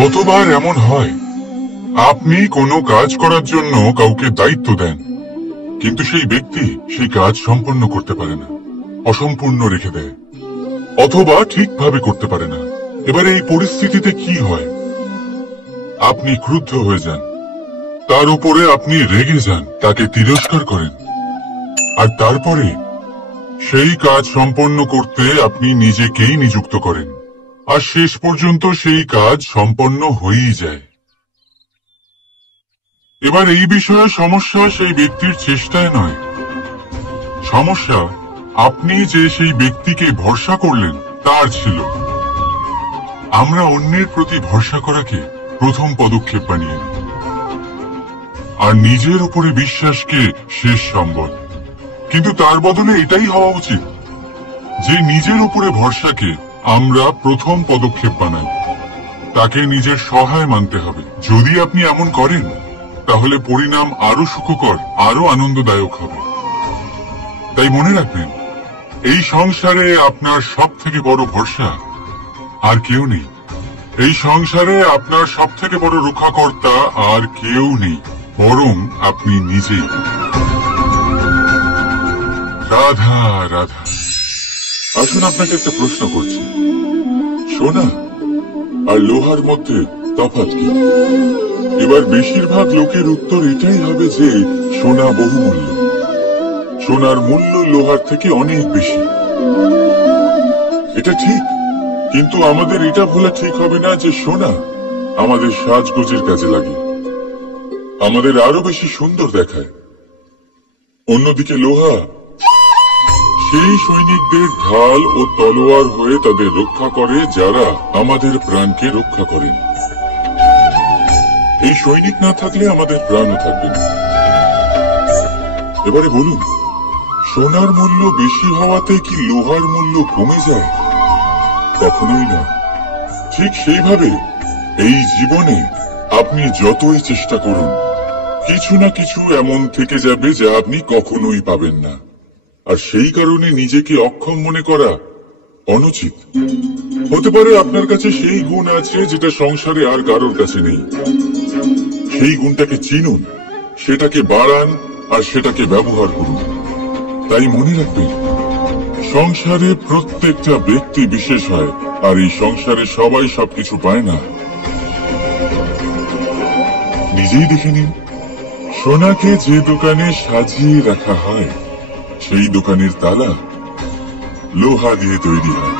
কতবার এমন হয় আপনি কোনো কাজ করার জন্য কাউকে দায়িত্ব দেন, কিন্তু সেই ব্যক্তি সেই কাজ সম্পন্ন করতে পারে না, অসম্পূর্ণ রেখে দেয় অথবা ঠিকভাবে করতে পারে না। এবার এই পরিস্থিতিতে কি হয়? আপনি ক্রুদ্ধ হয়ে যান, তার উপরে আপনি রেগে যান, তাকে তিরস্কার করেন, আর তারপরে সেই কাজ সম্পন্ন করতে আপনি নিজেকেই নিযুক্ত করেন, আর শেষ পর্যন্ত সেই কাজ সম্পন্ন হয়েই যায়। এবার এই বিষয়ে সমস্যা সেই ব্যক্তির চেষ্টায় নয়, সমস্যা আপনি যে সেই ব্যক্তিকে ভরসা করলেন তার ছিল। আমরা অন্যের প্রতি ভরসা করাকে প্রথম পদক্ষেপ বানিয়ে নিই, আর নিজের উপরে বিশ্বাসকে শেষ সম্বল। কিন্তু তার বদলে এটাই হওয়া উচিত যে নিজের উপরে ভরসাকে আমরা প্রথম পদক্ষেপ বানাই, তাকে নিজের সহায় মানতে হবে। যদি আপনি এমন করেন তাহলে পরিণাম আরো সুখকর, আরো আনন্দদায়ক হবে। তাই মনে রাখবেন, এই সংসারে আপনার সব থেকে বড় ভরসা আর কেউ নেই। এই সংসারে আপনার সব থেকে বড় রক্ষাকর্তা আর কেউ নেই, বরং আপনি নিজেই। রাধা রাধা। আসুন আপনাকে একটা প্রশ্ন করছি, সোনা আর লোহার মধ্যে তফাৎ কি? এবার বেশিরভাগ লোকের উত্তর এটাই হবে যে সোনা বহুমূল্য, সোনার মূল্য লোহার থেকে অনেক বেশি। এটা ঠিক, কিন্তু আমাদের এটা বলা ঠিক হবে না যে সোনা আমাদের সাজগোজের কাজে লাগে, আমাদের আরো বেশি সুন্দর দেখায়। অন্যদিকে লোহা সেই সৈনিকদের ঢাল ও তলোয়ার হয়ে তাদের রক্ষা করে যারা আমাদের প্রাণকে রক্ষা করেন। এই সৈনিক না থাকলে আমাদের প্রাণও থাকবে না। এবারে বলুন, সোনার মূল্য বেশি হওয়াতে কি লোহার মূল্য কমে যায়? কখনোই না। ঠিক সেইভাবে এই জীবনে আপনি যতই চেষ্টা করুন, কিছু না কিছু এমন থেকে যাবে যা আপনি কখনোই পাবেন না, আর সেই কারণে নিজেকে অক্ষম মনে করা অনুচিত। হতে পারে আপনার কাছে সেই গুণ আছে যেটা সংসারে আর কারোর কাছে নেই। সেই গুণটাকে চিনুন, সেটাকে বাড়ান, আর সেটাকে ব্যবহার করুন। তাই মনে রাখবেন, সংসারে প্রত্যেকটা ব্যক্তি বিশেষ হয়, আর এই সংসারে সবাই সবকিছু পায় না। নিজেই দেখে নিন, সোনাকে যে দোকানে সাজিয়ে রাখা হয় সেই দোকানের তালা লোহা দিয়ে তৈরি হয়।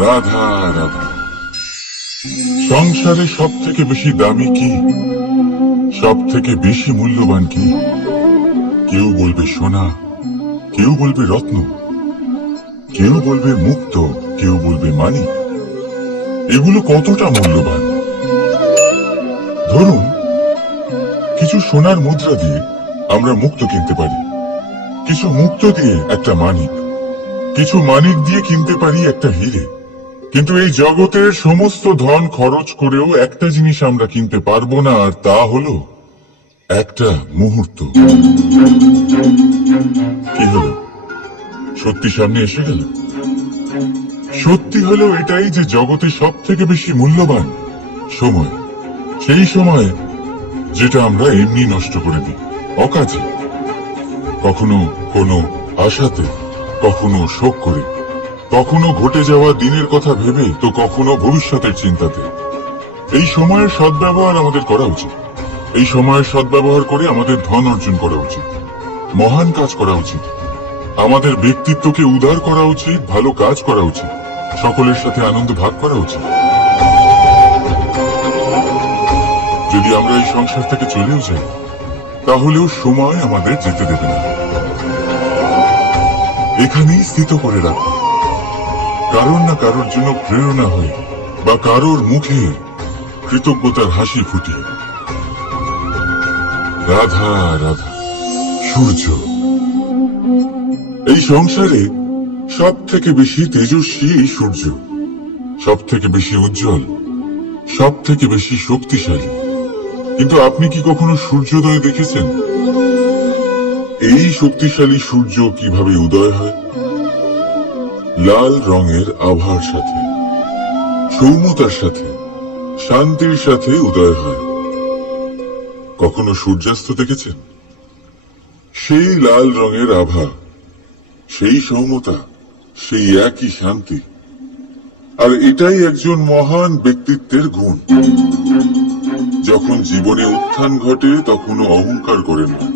রাধা রাধা। সংসারে সব থেকে বেশি দামি কি, সব থেকে বেশি মূল্যবান কি? কেউ বলবে সোনা, কেউ বলবে রত্ন, কেউ বলবে মুক্ত, কেউ বলবে মানিক। এগুলো কতটা মূল্যবান? ধরুন, কিছু সোনার মুদ্রা দিয়ে আমরা মুক্ত কিনতে পারি, কিছু মুক্ত দিয়ে একটা মানিক, কিছু মানিক দিয়ে কিনতে পারি একটা হীরে। কিন্তু এই জগতের সমস্ত ধন খরচ করেও একটা জিনিস আমরা কিনতে পারবো না, আর তা হলো একটা মুহূর্ত। কি হলো? সত্যি সামনে এসে গেল। সত্যি হলো এটাই যে জগতে সব থেকে বেশি মূল্যবান সময়, সেই সময় যেটা আমরা এমনি নষ্ট করে দিই অকাজে, কখনো কোনো আশাতে, কখনো শোক করে, কখনো ঘটে যাওয়া দিনের কথা ভেবে, তো কখনো ভবিষ্যতের চিন্তাতে। এই সময়ের সদ্ব্যবহার আমাদের করা উচিত। এই সময়ের সদ্ব্যবহার করে আমাদের ধন অর্জন করা উচিত, মহান কাজ করা উচিত, আমাদের ব্যক্তিত্বকে উদার করা উচিত, ভালো কাজ করা উচিত, সকলের সাথে আনন্দ ভাগ করা উচিত। যদি আমরা এই সংসার থেকে চলেও যাই, তাহলেও সময় আমাদের যেতে দেবে না। এখানেই স্থিত করে রাখো, কারোর না কারোর জন্য প্রেরণা হয়ে, বা কারোর মুখে কৃতজ্ঞতার হাসি ফুটিয়ে। রাধা রাধা। সূর্য এই সংসারে সব থেকে বেশি তেজস্বী এই সূর্য, সব থেকে বেশি উজ্জ্বল, সব থেকে বেশি শক্তিশালী। কিন্তু আপনি কি কখনো সূর্যোদয় দেখেছেন? এই শক্তিশালী সূর্য কিভাবে উদয় হয়? লাল রঙের আভার সাথে, সৌম্যতার সাথে, শান্তির সাথে উদয় হয়। কখনো সূর্যাস্ত দেখেছেন? সেই লাল রঙের আভা, সেই সৌম্যতা, সেই একই শান্তি। আর এটাই একজন মহান ব্যক্তিত্বের গুণ। যখন জীবনে উত্থান ঘটে তখনও অহংকার করেন না,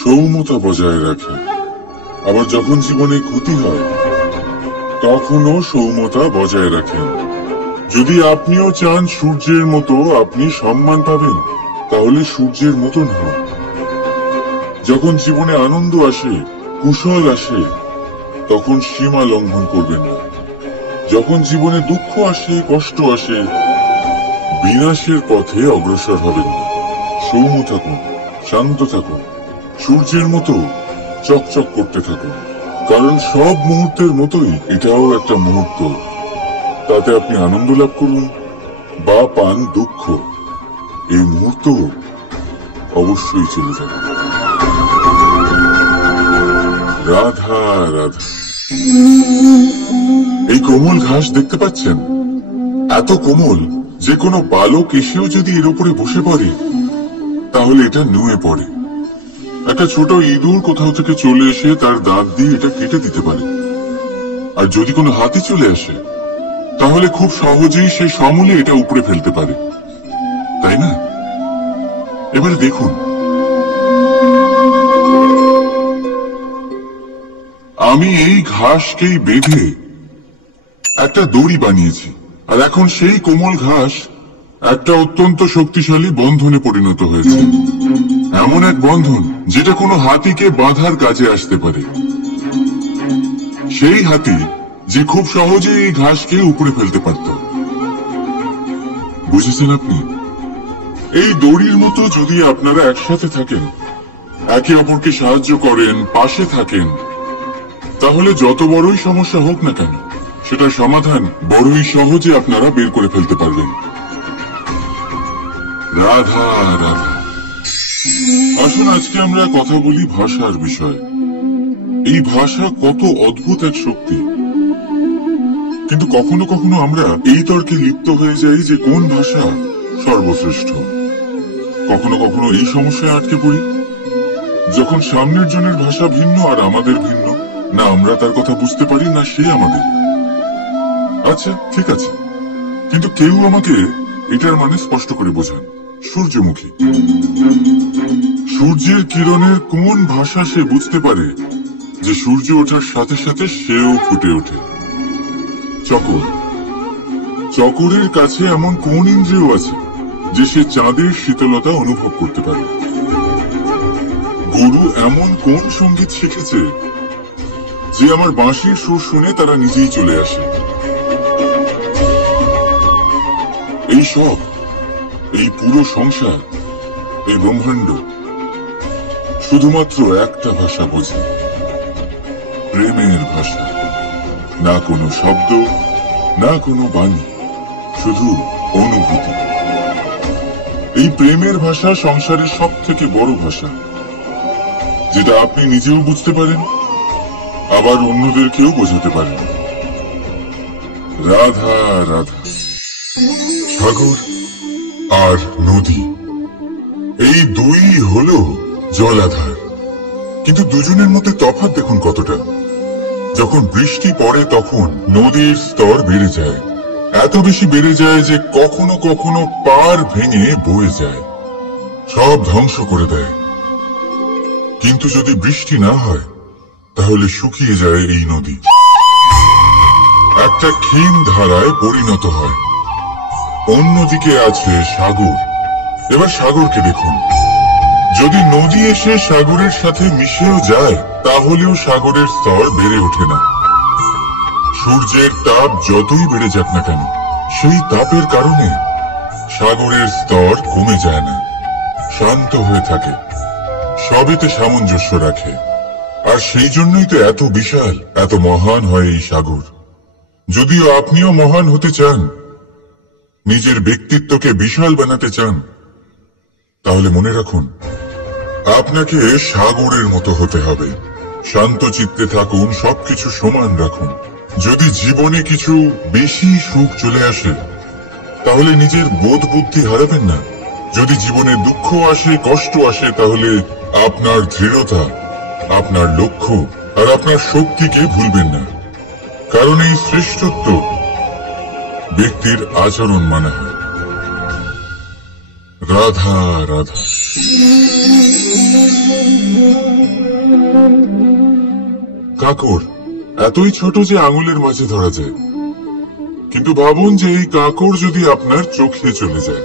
সৌম্যতা বজায় রাখেন। আবার যখন জীবনে ক্ষতি হয় তখনও সৌম্যতা বজায় রাখেন। যদি আপনিও চান সূর্যের মতো আপনি সম্মান পাবেন, তাহলে সূর্যের মতন হন। যখন জীবনে আনন্দ আসে, কুশল আসে, তখন সীমা লঙ্ঘন করবেন না। যখন জীবনে দুঃখ আসে, কষ্ট আসে, বিনাশের পথে অগ্রসর হবেন না। সৌম্য থাকুন, শান্ত থাকুন, সূর্যের মতো চকচক করতে থাকুন। কারণ সব মুহূর্তের মতোই এটাও একটা মুহূর্ত। তাতে আপনি আনন্দ লাভ করুন বা পান দুঃখ, এই মুহূর্ত অবশ্যই চলে যাবে। রাধা রাধা। এই কোমল ঘাস দেখতে পাচ্ছেন? এত কোমল যে কোনো বালক এসেও যদি এর উপরে বসে পড়ে তাহলে এটা নুয়ে পড়ে। একটা ছোট ইঁদুর কোথাও থেকে চলে এসে তার দাঁত দিয়ে এটা কেটে দিতে পারে। আর যদি কোনো হাতি চলে আসে তাহলে খুব সহজেই সে সমূলে এটা উপড়ে ফেলতে পারে, তাই না? এবারে দেখুন, আমি এই ঘাসকেই বেঁধে একটা দড়ি বানিয়েছি, আর এখন সেই কোমল ঘাস একটা অত্যন্ত শক্তিশালী বন্ধনে পরিণত হয়েছে। এমন এক বন্ধন যেটা কোনো হাতিকে বাঁধার কাজে আসতে পারে। সেই হাতি যে খুব সহজে এই ঘাসকে উপড়ে ফেলতে পারত। বুঝেছেন আপনি? এই দড়ির মতো যদি আপনারা একসাথে থাকেন, একে অপরকে সাহায্য করেন, পাশে থাকেন, তাহলে যত বড়ই সমস্যা হোক না কেন সেটার সমাধান বড়ই সহজে আপনারা বের করে ফেলতে পারবেন। রাধা রাধা। আসুন আজকে আমরা কথা বলি ভাষার বিষয়ে। এই ভাষা কত অদ্ভুত এক শক্তি, কিন্তু কখনো কখনো আমরা এই তর্কে লিপ্ত হয়ে যাই যে কোন ভাষা সর্বশ্রেষ্ঠ। কখনো কখনো এই সমস্যায় আটকে পড়ি যখন সামনের জনের ভাষা ভিন্ন আর আমাদের ভিন্ন, না আমরা তার কথা বুঝতে পারি না সে আমাদের। আচ্ছা ঠিক আছে, কিন্তু কেউ আমাকে এটার মানে স্পষ্ট করে বোঝান। সূর্যমুখী, সূর্যের কিরণের কোন ভাষা সে বুঝতে পারে যে সূর্য ওঠার সাথে সাথে সেও ফুটে ওঠে? চকর, চকরের কাছে এমন কোন ইন্দ্রিয় আছে যে সে চাঁদের শীতলতা অনুভব করতে পারে? গরু এমন কোন সঙ্গীত শিখেছে যে আমার বাঁশির সুর শুনে তারা নিজেই চলে আসে? এই সব, এই পুরো সংসার, এই ব্রহ্মাণ্ড শুধুমাত্র একটা ভাষা বোঝে, প্রেমের ভাষা। না কোনো শব্দ, না কোনো বাণী, শুধু অনুভূতি। এই প্রেমের ভাষা সংসারের সব থেকে বড় ভাষা, যেটা আপনি নিজেও বুঝতে পারেন, আবার অন্যদেরকেও বোঝাতে পারেন। রাধা রাধা। সাগর আর নদী, এই দুই হলো জলাধার, কিন্তু দুজনের মধ্যে তফাৎ দেখুন কতটা। যখন বৃষ্টি পড়ে তখন নদীর স্তর বেড়ে যায়, এত বেশি বেড়ে যায় যে কখনো কখনো পার ভেঙে বয়ে যায়, সব ধ্বংস করে দেয়। কিন্তু যদি বৃষ্টি না হয় তাহলে শুকিয়ে যায় এই নদী, একটা ক্ষীণ ধারায় পরিণত হয়। অন্যদিকে আছে সাগর। এবার সাগরকে দেখুন, যদি নদী এসে সাগরের সাথে মিশেও যায় তাহলেও সাগরের স্তর বেড়ে ওঠে না। সূর্যের তাপ যতই বেড়ে যাক না কেন, সেই তাপের কারণে সাগরের স্তর কমে যায় না, শান্ত হয়ে থাকে, সবেতে সামঞ্জস্য রাখে। আর সেই জন্যই তো এত বিশাল, এত মহান হয় এই সাগর। যদিও আপনিও মহান হতে চান, নিজের ব্যক্তিত্বকে বিশাল বানাতে চান, তাহলে মনে রাখুন আপনাকে সাগরের মতো হতে হবে। শান্ত চিত্তে থাকুন, সবকিছু সমান রাখুন। যদি জীবনে কিছু বেশি সুখ চলে আসে তাহলে নিজের বোধ বুদ্ধি হারাবেন না। যদি জীবনে দুঃখ আসে, কষ্ট আসে, তাহলে আপনার দৃঢ়তা, আপনার লক্ষ্য আর আপনার শক্তিকে ভুলবেন না। কারণ এই শ্রেষ্ঠত্ব ব্যক্তির আচরণ মানা হয়। রাধা রাধা। কাকর এতই ছোট যে আঙুলের মাঝে ধরা যায়, কিন্তু ভাবুন যে এই কাকর যদি আপনার চোখে চলে যায়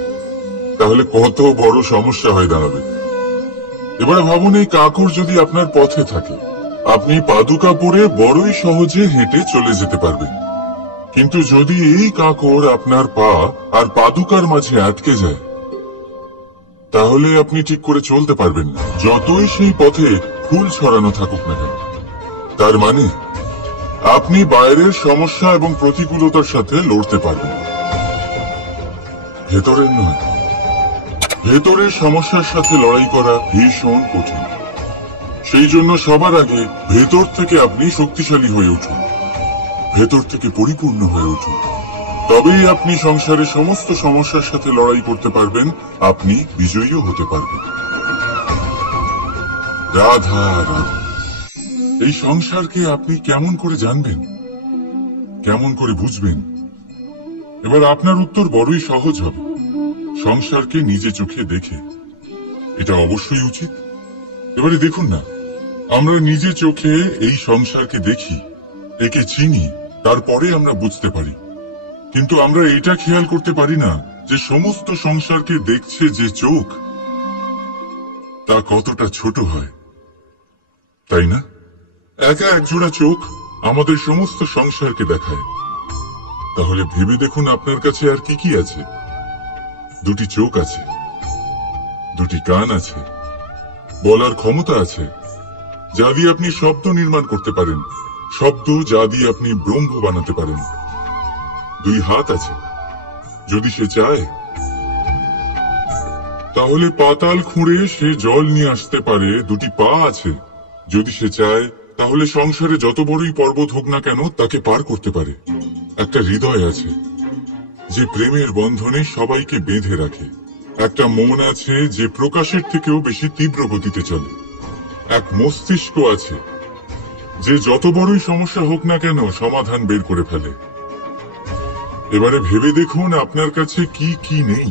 তাহলে কত বড় সমস্যা হয়ে দাঁড়াবে। এবারে ভাবুন এই কাকর যদি আপনার পথে থাকে, আপনি পাদুকা পরে বড়ই সহজে হেঁটে চলে যেতে পারবেন। কিন্তু যদি এই কাকর আপনার পা আর পাদুকার মাঝে আটকে যায়, তাহলে আপনি ঠিক করে চলতে পারবেন না, যতই সেই পথে ফুল ছড়ানো থাকুক না কেন। তার মানে আপনি বাইরের সমস্যা এবং প্রতিকূলতার সাথে লড়তে পারবেন, ভেতরের নয়। ভেতরের সমস্যার সাথে লড়াই করা ভীষণ কঠিন। সেই জন্য সবার আগে ভেতর থেকে আপনি শক্তিশালী হয়ে উঠুন, ভেতর থেকে পরিপূর্ণ হয়ে উঠুন। তবেই আপনি সংসারের সমস্ত সমস্যার সাথে লড়াই করতে পারবেন, আপনি বিজয়ীও হতে পারবেন। রাধা রাধা। এই সংসারকে আপনি কেমন করে জানবেন, কেমন করে বুঝবেন? এবার আপনার উত্তর বড়ই সহজ হবে, সংসারকে নিজে চোখে দেখে। এটা অবশ্যই উচিত। এবারে দেখুন না, আমরা নিজে চোখে এই সংসারকে দেখি, একে চিনি, তারপরে আমরা বুঝতে পারি। কিন্তু আমরা এটা খেয়াল করতে পারি না যে সমস্ত সংসারকে দেখছে যে চোখ, তা কতটা ছোট হয়, তাই না? একা একজোড়া চোখ আমাদের সমস্ত সংসারকে দেখায়। তাহলে ভেবে দেখুন আপনার কাছে আর কি কি আছে। দুটি চোখ আছে, দুটি কান আছে, বলার ক্ষমতা আছে, যা দিয়ে আপনি শব্দ নির্মাণ করতে পারেন, শব্দ যা দিয়ে আপনি ব্রহ্ম বানাতে পারেন। দুই হাত আছে, যদি সে চায় তাহলে পাতাল খুঁড়ে সে জল নিয়ে আসতে পারে। দুটি পা আছে, যদি সে চায় তাহলে সংসারে যত বড়ই পর্বত হোক না কেন তাকে পার করতে পারে। একটা হৃদয় আছে যে প্রেমের বন্ধনে সবাইকে বেঁধে রাখে। একটা মন আছে যে প্রকাশের থেকেও বেশি তীব্র গতিতে চলে। এক মস্তিষ্ক আছে যে যত বড়ই সমস্যা হোক না কেন সমাধান বের করে ফেলে। এবারে ভেবে দেখুন আপনার কাছে কি কি নেই।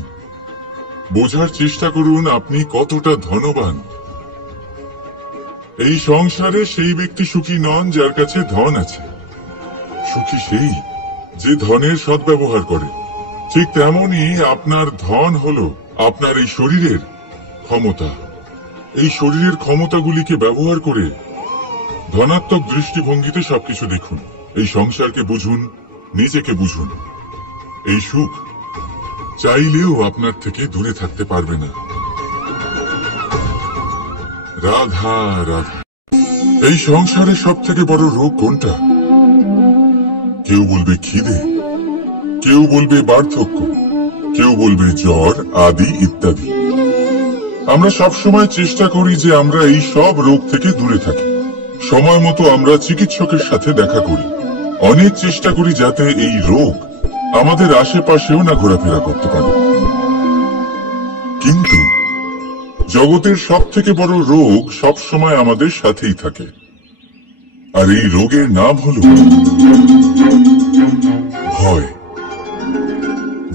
বোঝার চেষ্টা করুন আপনি কতটা ধনবান। এই সংসারে সেই ব্যক্তি সুখী নন যার কাছে ধন আছে। সুখী সেই যে ধনের সদ্ব্যবহার করে। ঠিক তেমনি আপনার ধন হলো আপনার এই শরীরের ক্ষমতা। এই শরীরের ক্ষমতাগুলিকে ব্যবহার করে ধনাত্মক দৃষ্টিভঙ্গিতে সবকিছু দেখুন। এই সংসারকে বুঝুন, নিজেকে বুঝুন। এই সুখ চাইলেও আপনার থেকে দূরে থাকতে পারবে না। রাধা রাধা। এই সংসারে সব থেকে বড় রোগ কোনটা? কেউ বলবে খিদে, কেউ বলবে বার্ধক্য, কেউ বলবে জ্বর আদি ইত্যাদি। আমরা সবসময় চেষ্টা করি যে আমরা এই সব রোগ থেকে দূরে থাকি। সময় মতো আমরা চিকিৎসকের সাথে দেখা করি। অনেক চেষ্টা করি যাতে এই রোগ আমাদের আশেপাশেও না ঘোরাফেরা করতে পারে। কিন্তু জগতের সব থেকে বড় রোগ সব সময় আমাদের সাথেই থাকে, আর এই রোগের নাম হল ভয়।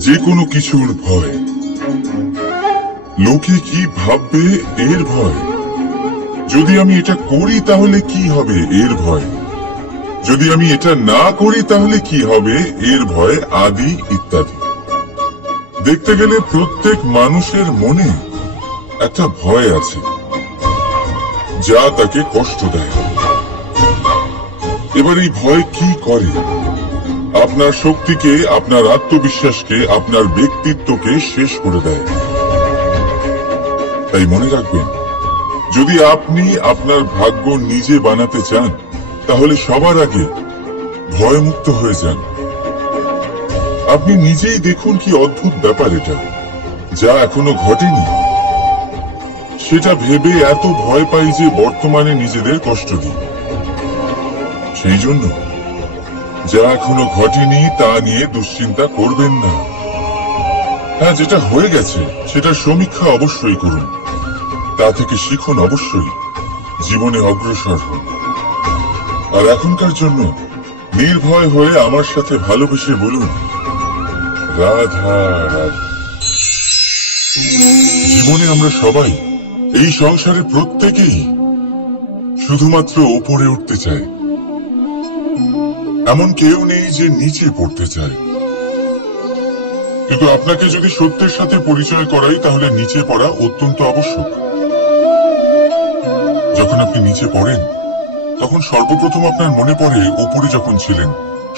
যে কোনো কিছুর ভয়। লোকে কি ভাববে এর ভয়। যদি আমি এটা করি তাহলে কি হবে এর ভয়। যদি আমি এটা না করি তাহলে কি হবে এর ভয় আদি ইত্যাদি। দেখতে গেলে প্রত্যেক মানুষের মনে একটা ভয় আছে যা তাকে কষ্ট দেয়। এবার এই ভয় কি করে? আপনার শক্তিকে, আপনার আত্মবিশ্বাসকে, আপনার ব্যক্তিত্বকে শেষ করে দেয়। তাই মনে রাখবেন, যদি আপনি আপনার ভাগ্য নিজে বানাতে চান তাহলে সবার আগে ভয়মুক্ত হয়ে যান। আপনি নিজেই দেখুন কি অদ্ভুত ব্যাপার এটা, যা এখনো ঘটেনি সেটা ভেবে এত ভয় পাই যে বর্তমানে নিজেদের কষ্ট দিই। সেই জন্য যা এখনো ঘটেনি তা নিয়ে দুশ্চিন্তা করবেন না। হ্যাঁ, যেটা হয়ে গেছে সেটার সমীক্ষা অবশ্যই করুন, তা থেকে শিখুন, অবশ্যই জীবনে অগ্রসর হন। আর এখনকার জন্য নির্ভয় হয়ে আমার সাথে ভালোবেসে বলুন, রাধা রাধা। জীবনে আমরা সবাই, এই সংসারে প্রত্যেকেই শুধুমাত্র ওপরে উঠতে চায়। এমন কেউ নেই যে নিচে পড়তে চায়। কিন্তু আপনাকে যদি সত্যের সাথে পরিচয় করাই, তাহলে নিচে পড়া অত্যন্ত আবশ্যক। যখন আপনি নিচে পড়েন, তখন সর্বপ্রথম আপনার মনে পড়ে ওপরে যখন ছিলেন,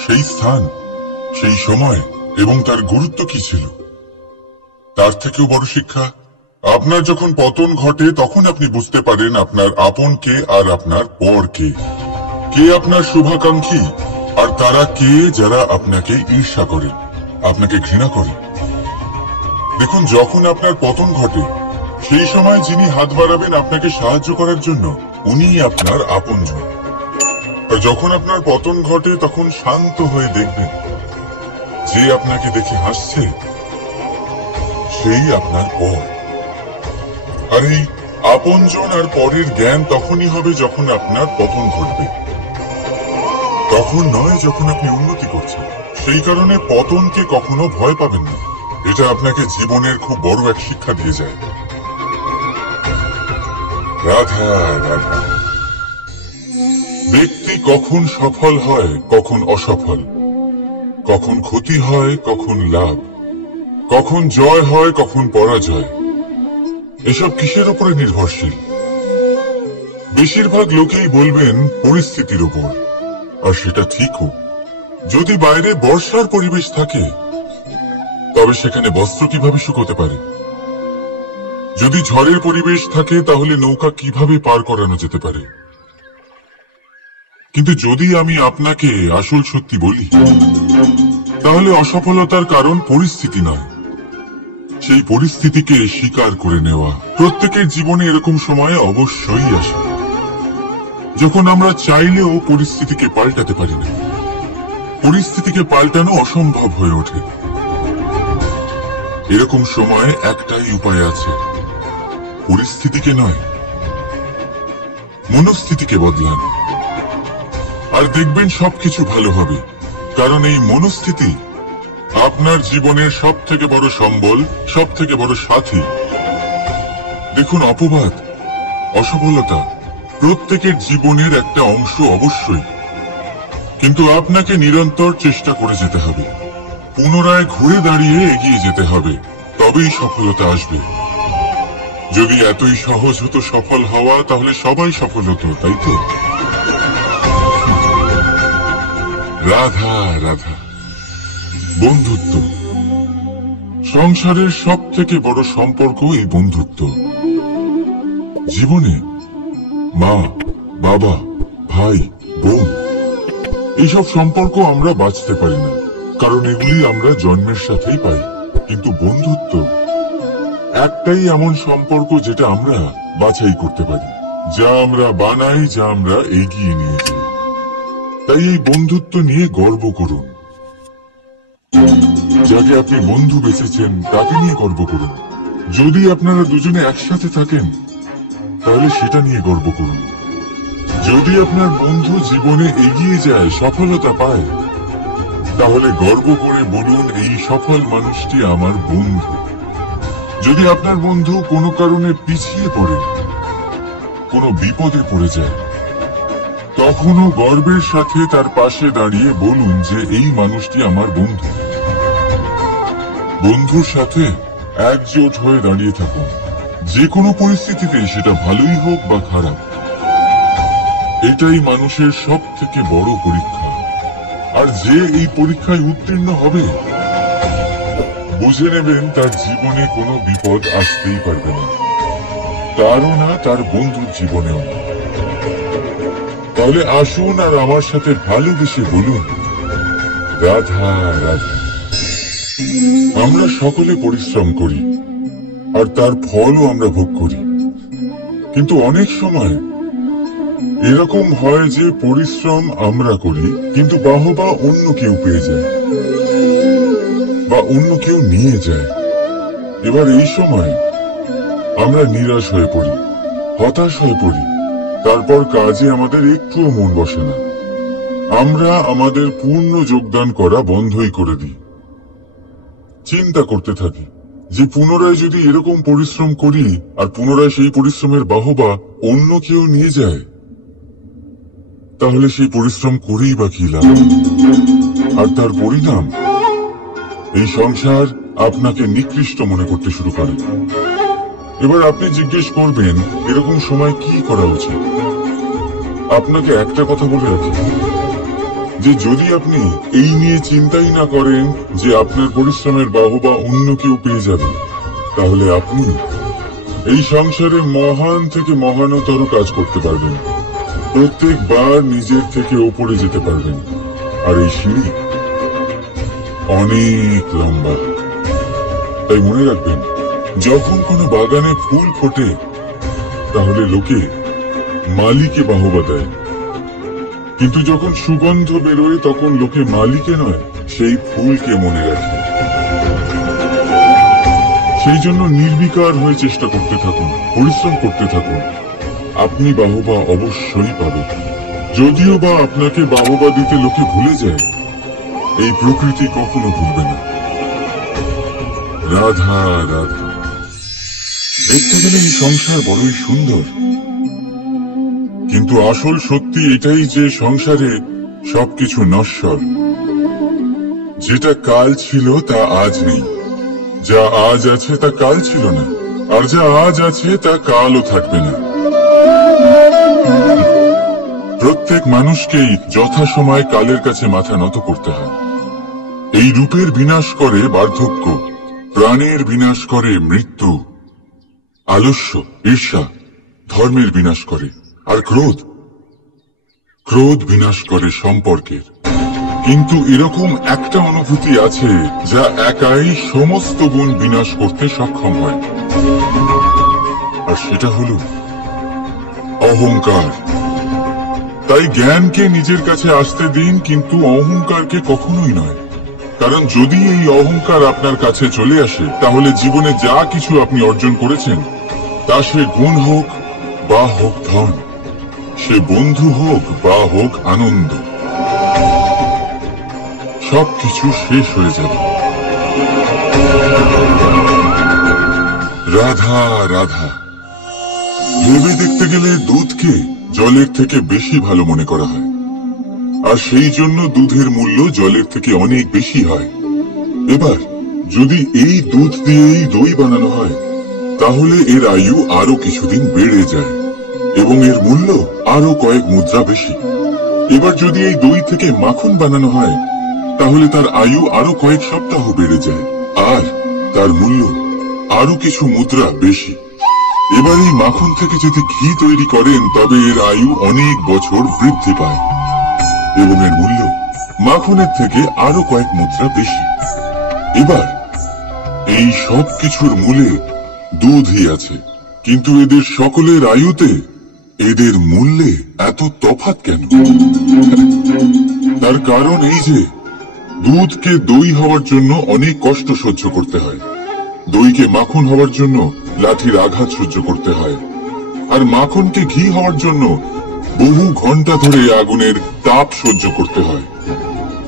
সেই স্থান, সেই সময় এবং তার গুরুত্ব কি ছিল। তার থেকেও বড় শিক্ষা, আপনার যখন পতন ঘটে তখন আপনি বুঝতে পারেন আপনার আপন কে আর আপনার পর কে। কে আপনার শুভাকাঙ্ক্ষী আর তারা কে যারা আপনাকে ঈর্ষা করে, আপনাকে ঘৃণা করে। দেখুন, যখন আপনার পতন ঘটে, সেই সময় যিনি হাত বাড়াবেন আপনাকে সাহায্য করার জন্য, উনিই আপনার আপনজন। আর যখন আপনার পতন ঘটে, তখন শান্ত হয়ে দেখবেন যে আপনাকে দেখে হাসছে, সেই আপনার পর। আর এই আপনজন আর পরের জ্ঞান তখনই হবে যখন আপনার পতন ঘটবে, তখন নয় যখন আপনি উন্নতি করছেন। সেই কারণে পতনকে কখনো ভয় পাবেন না। এটা আপনাকে জীবনের খুব বড় এক শিক্ষা দিয়ে যায়। রাধা রাধা। ব্যক্তি কখন সফল হয়, কখন অসফল, কখন ক্ষতি হয়, কখন লাভ, কখন জয় হয়, কখন পরাজয়, এসব কিসের উপরে নির্ভরশীল? বেশিরভাগ লোকেই বলবেন পরিস্থিতির উপর। আর সেটা ঠিকও। যদি বাইরে বর্ষার পরিবেশ থাকে, তবে সেখানে বস্ত্র কিভাবে শুকোতে পারে? যদি ঝড়ের পরিবেশ থাকে, তাহলে নৌকা কিভাবে পার করানো যেতে পারে? কিন্তু যদি আমি আপনাকে আসল সত্যি বলি, তাহলে অসফলতার কারণ পরিস্থিতি নয়, সেই পরিস্থিতিকে স্বীকার করে নেওয়া। প্রত্যেকের জীবনে এরকম সময় অবশ্যই আসে যখন আমরা চাইলেও পরিস্থিতিকে পাল্টাতে পারি না। পরিস্থিতিকে পাল্টানো অসম্ভব হয়ে ওঠে। এরকম সময় একটাই উপায় আছে, পরিস্থিতিকে নয়, মনস্থিতিকে বদলান। আর দেখবেন সবকিছু ভালো হবে। কারণ এই মনস্থিতি আপনার জীবনের সব থেকে বড় সম্বল, সব থেকে বড় সাথী। দেখুন, অপবাদ, অসফলতা প্রত্যেকের জীবনের একটা অংশ অবশ্যই, কিন্তু আপনাকে নিরন্তর চেষ্টা করে যেতে হবে, পুনরায় ঘুরে দাঁড়িয়ে এগিয়ে যেতে হবে, তবেই সফলতা আসবে। যদি এতই সহজ হতো সফল হওয়া, তাহলে সবাই সফল হতো, তাই তো? রাধা রাধা। বন্ধুত্ব, সংসারের সব থেকে বড় সম্পর্ক এই বন্ধুত্ব। জীবনে মা, বাবা, ভাই, বোন, এইসব সম্পর্ক আমরা বাঁচতে পারি না, কারণ এগুলি আমরা জন্মের সাথেই পাই। কিন্তু বন্ধুত্ব একটাই এমন সম্পর্ক যেটা আমরা বাছাই করতে পারি, যা আমরা বানাই, যা আমরা এগিয়ে নিয়ে যাই। তাই এই বন্ধুত্ব নিয়ে গর্ব করুন। যাকে আপনি বন্ধু বেছেছেন, তাকে নিয়ে গর্ব করুন। যদি আপনারা দুজনে একসাথে থাকেন, তাহলে সেটা নিয়ে গর্ব করুন। যদি আপনার বন্ধু জীবনে এগিয়ে যায়, সফলতা পায়, তাহলে গর্ব করে বলুন, এই সফল মানুষটি আমার বন্ধু। যদি আপনার বন্ধু কোনো কারণে পিছিয়ে পড়ে, কোনো বিপদে পড়ে যায়, তখনও গর্বের সাথে তার পাশে দাঁড়িয়ে বলুন যে এই মানুষটি আমার বন্ধু। বন্ধুর সাথে একজোট হয়ে দাঁড়িয়ে থাকুন, যে কোনো পরিস্থিতিতে, সেটা ভালোই হোক বা খারাপ। এটাই মানুষের সব থেকে বড় পরীক্ষা। আর যে এই পরীক্ষায় উত্তীর্ণ হবে, বুঝে নেবেন তার জীবনে কোনো বিপদ আসতেই পারবে না, তারও না, তার বন্ধুর জীবনেও না। তাহলে আসুন আর আমার সাথে ভালোবেসে বলুন, রাধা রাধা। আমরা সকলে পরিশ্রম করি, আর তার ফলও আমরা ভোগ করি। কিন্তু অনেক সময় এরকম হয় যে পরিশ্রম আমরা করি, কিন্তু বাহবা অন্য কেউ পেয়ে যায়, বা অন্য কেউ নিয়ে যায়। এবার এই সময় আমরা নিরাশ হয়ে পড়ি, হতাশ হয়ে পড়ি, তারপর কাজে আমাদের একটুও মন বসে না। আমরা আমাদের পূর্ণ যোগদান করা বন্ধই করে দিই। চিন্তা করতে থাকি যে পুনরায় যদি এরকম পরিশ্রম করি আর পুনরায় সেই পরিশ্রমের বাহবা অন্য কেউ নিয়ে যায়, তাহলে সেই পরিশ্রম করেই বা কি লাভ? আর তার পরিণাম, এই সংসার আপনাকে নিকৃষ্ট মনে করতে শুরু করে। এবার আপনি জিজ্ঞেস করবেন এরকম সময় কি করা উচিত। আপনাকে একটা কথা বলে রাখি যে যদি আপনি এই নিয়ে চিন্তাই না করেন যে আপনার পরিশ্রমের বাহবা অন্য কেউ পেয়ে যাবে, তাহলে আপনি এই সংসারে মহান থেকে মহানতর কাজ করতে পারবেন। প্রত্যেকবার নিজের থেকে ওপরে যেতে পারবেন। আর এই সিঁড়ি অনেক লম্বা। তাই মনে রাখবেন, যখন কোনো বাগানে ফুল ফোটে তাহলে লোকে মালিকে বাহবা দেয়, কিন্তু যখন সুগন্ধ বেরোয় তখন লোকে মালিকে নয়, সেই ফুলকে মনে রাখে। সেই জন্য নির্বিকার হয়ে চেষ্টা করতে থাকুন, পরিশ্রম করতে থাকুন। আপনি বাহবা অবশ্যই পাবেন। যদিও বা আপনাকে বাহবা দিতে লোকে ভুলে যায়, এই প্রকৃতি কখনো ভুলবে না। রাধা রাধা। দেখতে গেলে এই সংসার বড়ই সুন্দর, কিন্তু আসল সত্যি এটাই যে সংসারে সবকিছু নশ্বর। যেটা কাল ছিল তা আজ নেই, যা আজ আছে তা কাল ছিল না, আর যা আজ আছে তা কালও থাকবে না। প্রত্যেক মানুষকেই যথাসময় কালের কাছে মাথা নত করতে হয়। এই রূপের বিনাশ করে বার্ধক্য, প্রাণের বিনাশ করে মৃত্যু, আলস্য, ঈর্ষা ধর্মের বিনাশ করে, আর ক্রোধ বিনাশ করে সম্পর্কের। কিন্তু এরকম একটা অনুভূতি আছে যা একাই সমস্ত গুণ বিনাশ করতে সক্ষম হয়, আর সেটা হলো অহংকার। তাই জ্ঞানকে নিজের কাছে আসতে দিন, কিন্তু অহংকারকে কখনোই নয়। কারণ যদি এই অহংকার আপনার কাছে চলে আসে, তাহলে জীবনে যা কিছু আপনি অর্জন করেছেন, তা সে গুণ হোক বা হোক ধন, সে বন্ধু হোক বা হোক আনন্দ, সবকিছু শেষ হয়ে যাবে। রাধা রাধা। ভেবে দেখতে গেলে দুধকে জলের থেকে বেশি ভালো মনে করা হয়, আর সেই জন্য দুধের মূল্য জলের থেকে অনেক বেশি হয়। এবার যদি এই দুধ দিয়েই দই বানানো হয়, তাহলে এর আয়ু আরো কিছুদিন বেড়ে যায় এবং এর মূল্য আরো কয়েক মুদ্রা বেশি। এবার যদি এই দই থেকে মাখন বানানো হয়, তাহলে তার আয়ু আরো কয়েক সপ্তাহ বেড়ে যায়, আর তার মূল্য আরো কিছু মুদ্রা বেশি। এবার এই মাখন থেকে যদি ঘি তৈরি করেন, তবে এর আয়ু অনেক বছর বৃদ্ধি পায় এবং এর মূল্য মাখনের থেকে আরো কয়েক মুদ্রা বেশি। এবার এই সব কিছুর মূলে দুধই আছে, কিন্তু এদের সকলের আয়ুতে, এদের মূল্যে এত তফাৎ কেন? তার কারণ এই যে দুধকে দই হওয়ার জন্য অনেক কষ্ট সহ্য করতে হয়, দইকে মাখন হওয়ার জন্য লাঠির আঘাত সহ্য করতে হয়, আর মাখনকে ঘি হওয়ার জন্য বহু ঘন্টা ধরে আগুনের তাপ সহ্য করতে হয়।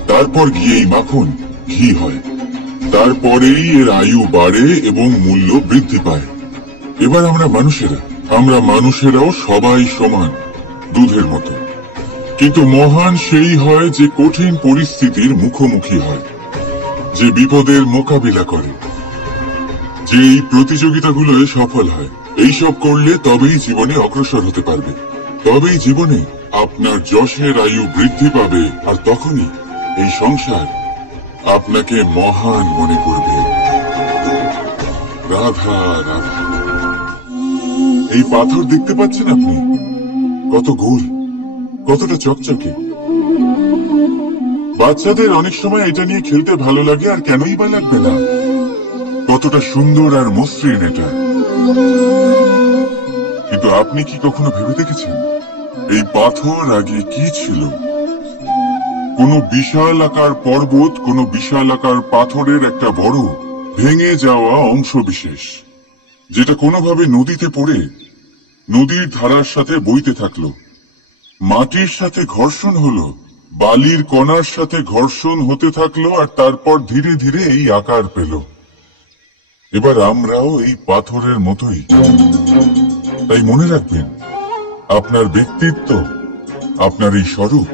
তারপর গিয়েই মাখন ঘি হয়, তারপরেই এর আয়ু বাড়ে এবং মূল্য বৃদ্ধি পায়। এবার আমরা মানুষেরাও সবাই সমান, দুধের মতো। কিন্তু মহান সেই হয় যে কঠিন পরিস্থিতির মুখোমুখি হয়, যে বিপদের মোকাবিলা করে, যে এই প্রতিযোগিতাগুলোয় সফল হয়। এইসব করলে তবেই জীবনে অগ্রসর হতে পারবে, তবেই জীবনে আপনার যশের আয়ু বৃদ্ধি পাবে, আর তখনই এই সংসার আপনাকে মহান মনে করবে। রাধা রাধা। এই পাথর দেখতে পাচ্ছেন আপনি? কত গোল, কতটা চকচকে। বাচ্চাদের অনেক সময় এটা নিয়ে খেলতে ভালো লাগে, আর কেনই বা লাগবে না? কতটা সুন্দর আর মসৃণ এটা। কিন্তু আপনি কি কখনো ভেবে দেখেছেন এই পাথর আগে কি ছিল? কোন বিশাল আকার পর্বত, কোন বিশাল আকার পাথরের একটা বড় ভেঙে যাওয়া অংশ বিশেষ, যেটা কোনোভাবে নদীতে পড়ে নদীর ধারার সাথে বইতে থাকলো। মাটির সাথে ঘর্ষণ হলো, বালির কণার সাথে ঘর্ষণ হতে থাকলো, আর তারপর ধীরে ধীরে এই আকার পেল। এবার আমরাও এই পাথরের মতোই। তাই মনে রাখবেন, আপনার ব্যক্তিত্ব, আপনার এই স্বরূপ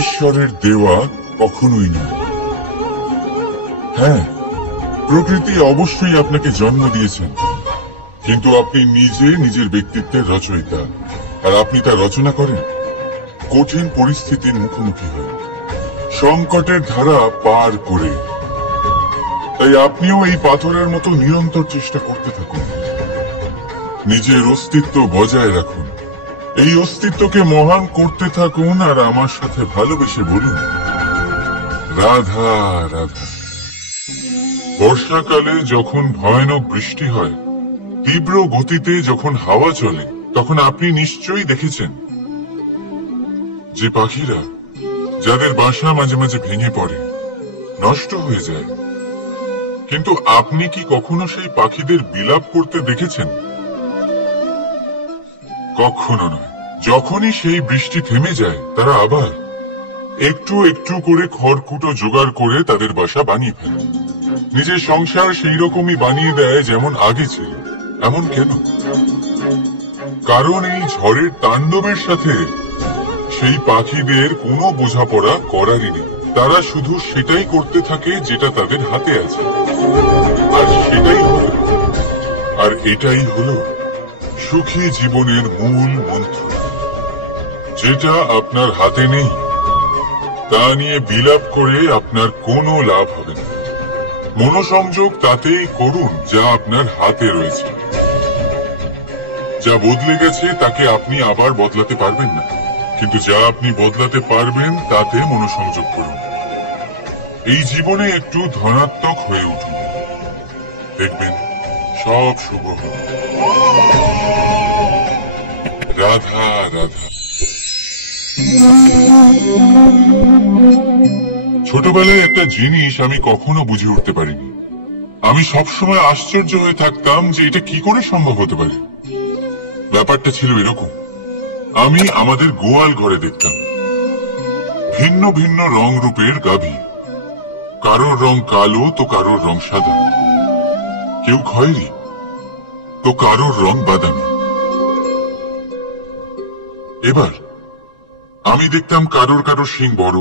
ঈশ্বরের দেওয়া কখনোই নয়। হ্যাঁ, প্রকৃতি অবশ্যই আপনাকে জন্ম দিয়েছেন, কিন্তু আপনি নিজে নিজের ব্যক্তিত্বের রচয়িতা। আর আপনি তা রচনা করেন কঠিন পরিস্থিতির মুখোমুখি হয়ে, সংকটের ধারা পার করে। তাই আপনিও এই পাথরের মতো নিরন্তর চেষ্টা করতে থাকুন, নিজের অস্তিত্ব বজায় রাখুন, এই অস্তিত্বকে মহান করতে থাকুন, আর আমার সাথে ভালোবেসে বলুন, রাধা রাধা। বর্ষাকালে যখন ভয়ানক বৃষ্টি হয়, তীব্র গতিতে যখন হাওয়া চলে, তখন আপনি নিশ্চয়ই দেখেছেন যে পাখিরা, যাদের বাসা মাঝে মাঝে ভেঙে পড়ে, নষ্ট হয়ে যায়। কিন্তু আপনি কি কখনো সেই পাখিদের বিলাপ করতে দেখেছেন? কখনো নয়। যখনই সেই বৃষ্টি থেমে যায়, তারা আবার একটু একটু করে খড়কুটো জোগাড় করে তাদের বাসা বানিয়ে ফেলে। নিজের সংসার সেই রকমই বানিয়ে দেয় যেমন আগে ছিল। এমন কেন? কারণ এই ঝড়ের তাণ্ডবের সাথে সেই পাখিদের কোনো বোঝাপড়া করারই নেই। তারা শুধু সেটাই করতে থাকে যেটা তাদের হাতে আছে, আর এটাই হলো সুখী জীবনের মূল মন্ত্র। যেটা আপনার হাতে নেই, তা নিয়ে বিলাপ করে আপনার কোনো লাভ হবে না। মনোসংযোগ তাতেই করুন যা আপনার হাতে রয়েছে। যা বদলে গেছে তাকে আপনি আবার বদলাতে পারবেন না, কিন্তু যা আপনি বদলাতে পারবেন তাতে মনোসংযোগ করুন। এই জীবনে একটু ধনাত্মক হয়ে উঠুন, দেখবেন সব শুভ হবে। রাধা রাধা। ছোটবেলায় একটা জিনিস আমি কখনো বুঝে উঠতে পারিনি। আমি সবসময় আশ্চর্য হয়ে থাকতাম যে এটা কি করে সম্ভব হতে পারে। ব্যাপারটা ছিল এরকম, আমি আমাদের গোয়াল ঘরে দেখতাম ভিন্ন ভিন্ন রং রূপের গাভী। কারোর রং কালো তো কারোর রং সাদা, কেউ খয়েরি তো কারোর রং বাদামি। এবার আমি দেখতাম কারোর কারোর শিং বড়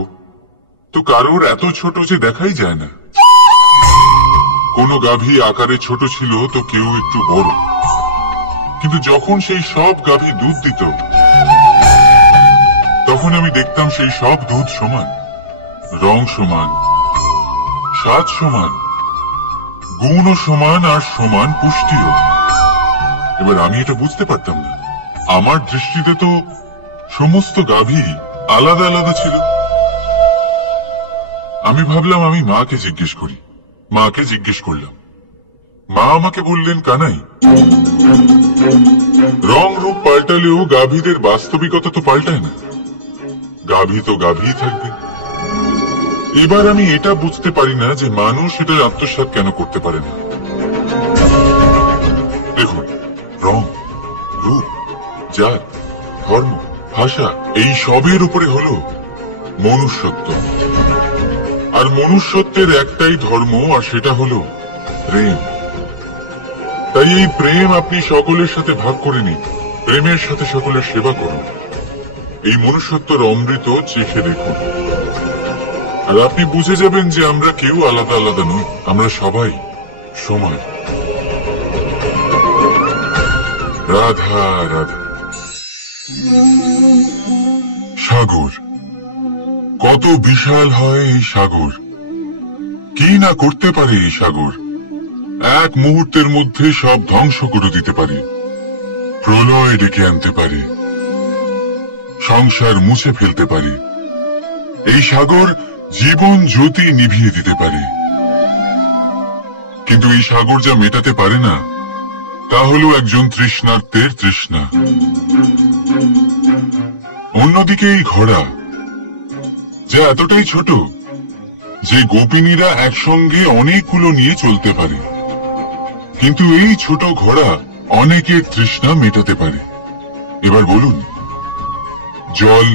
তো কারোর এত ছোট যে দেখাই যায় না। কোনো গাভী আকারে ছোট ছিল তো কেউ একটু বড়। কিন্তু যখন সেই সব গাভী দুধ দিত, তখন আমি দেখতাম সেই সব দুধ সমান, রং সমান, স্বাদ সমান, গুণও সমান, আর সমান পুষ্টিও। এবার আমি এটা বুঝতে পারতাম না। আমার দৃষ্টিতে তো সমস্ত গাভী আলাদা আলাদা ছিল। আমি ভাবলাম আমি মাকে জিজ্ঞেস করি। মাকে জিজ্ঞেস করলাম। মা আমাকে বললেন, কানাই, রং রূপ পাল্টালেও গাভীদের বাস্তবিকতা তো পাল্টায় না। গাভী তো গাভীই থাকবে। এবার আমি এটা বুঝতে পারি না যে মানুষ এটা আত্মসাৎ কেন করতে পারে না। দেখুন, রং, রূপ, জাত, ধর্ম, ভাষা, এই সবের উপরে হলো মনুষ্যত্ব। আর মনুষ্যত্বের একটাই ধর্ম, আর সেটা হলো প্রেম। তাই এই প্রেম আপনি সকলের সাথে ভাগ করে নিন, প্রেমের সাথে সকলের সেবা করুন। এই মনুষ্যত্বের অমৃত চেখে দেখুন, আর আপনি বুঝে যাবেন যে আমরা কেউ আলাদা আলাদা নই, আমরা সবাই সমান। রাধা রাধা। সাগর, কত বিশাল হয় এই সাগর! কি না করতে পারে এই সাগর! এক মুহূর্তের মধ্যে সব ধ্বংস করে দিতে পারে, প্রলয় ডেকে আনতে পারে, সংসার মুছে ফেলতে পারে। এই সাগর জীবন জ্যোতি নিভিয়ে দিতে পারে। কিন্তু এই সাগর যা মেটাতে পারে না, তা হলো একজন তৃষ্ণার্তের তৃষ্ণা। অন্যদিকে এই ঘোড়া, যা এতটাই ছোট যে গোপিনীরা একসঙ্গে অনেকগুলো নিয়ে চলতে পারে, কিন্তু এই ছোট ঘোড়া অনেকের তৃষ্ণা মেটাতে পারে। এবার বলুন, জল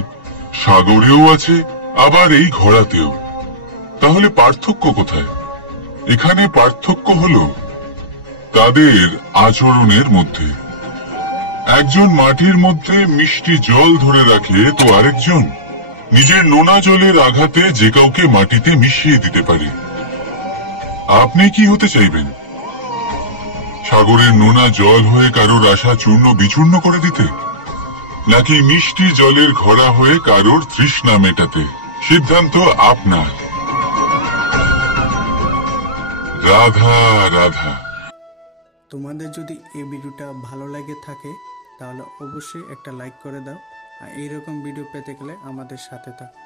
সাগরেও আছে, আবার এই ঘোড়াতেও। তাহলে পার্থক্য কোথায়? এখানে পার্থক্য হলো তাদের আচরণের মধ্যে। একজন মাটির মধ্যে মিষ্টি জল ধরে রাখে, তো আরেকজন নিজের নোনা জলের আঘাতে যে কাউকে মাটিতে মিশিয়ে দিতে পারে। আপনি কি হতে চাইবেন? সাগরের নোনা জল হয়ে কারোর আশা চূর্ণ বিচূর্ণ করে দিতে, নাকি মিষ্টি জলের ঘোড়া হয়ে কারোর তৃষ্ণা মেটাতে? সিদ্ধান্ত আপনার। রাধা রাধা। তোমাদের যদি এই ভিডিওটা ভালো লাগে থাকে তাহলে অবশ্যই একটা লাইক করে দাও, আর এইরকম ভিডিও পেতে গেলে আমাদের সাথে থাকো।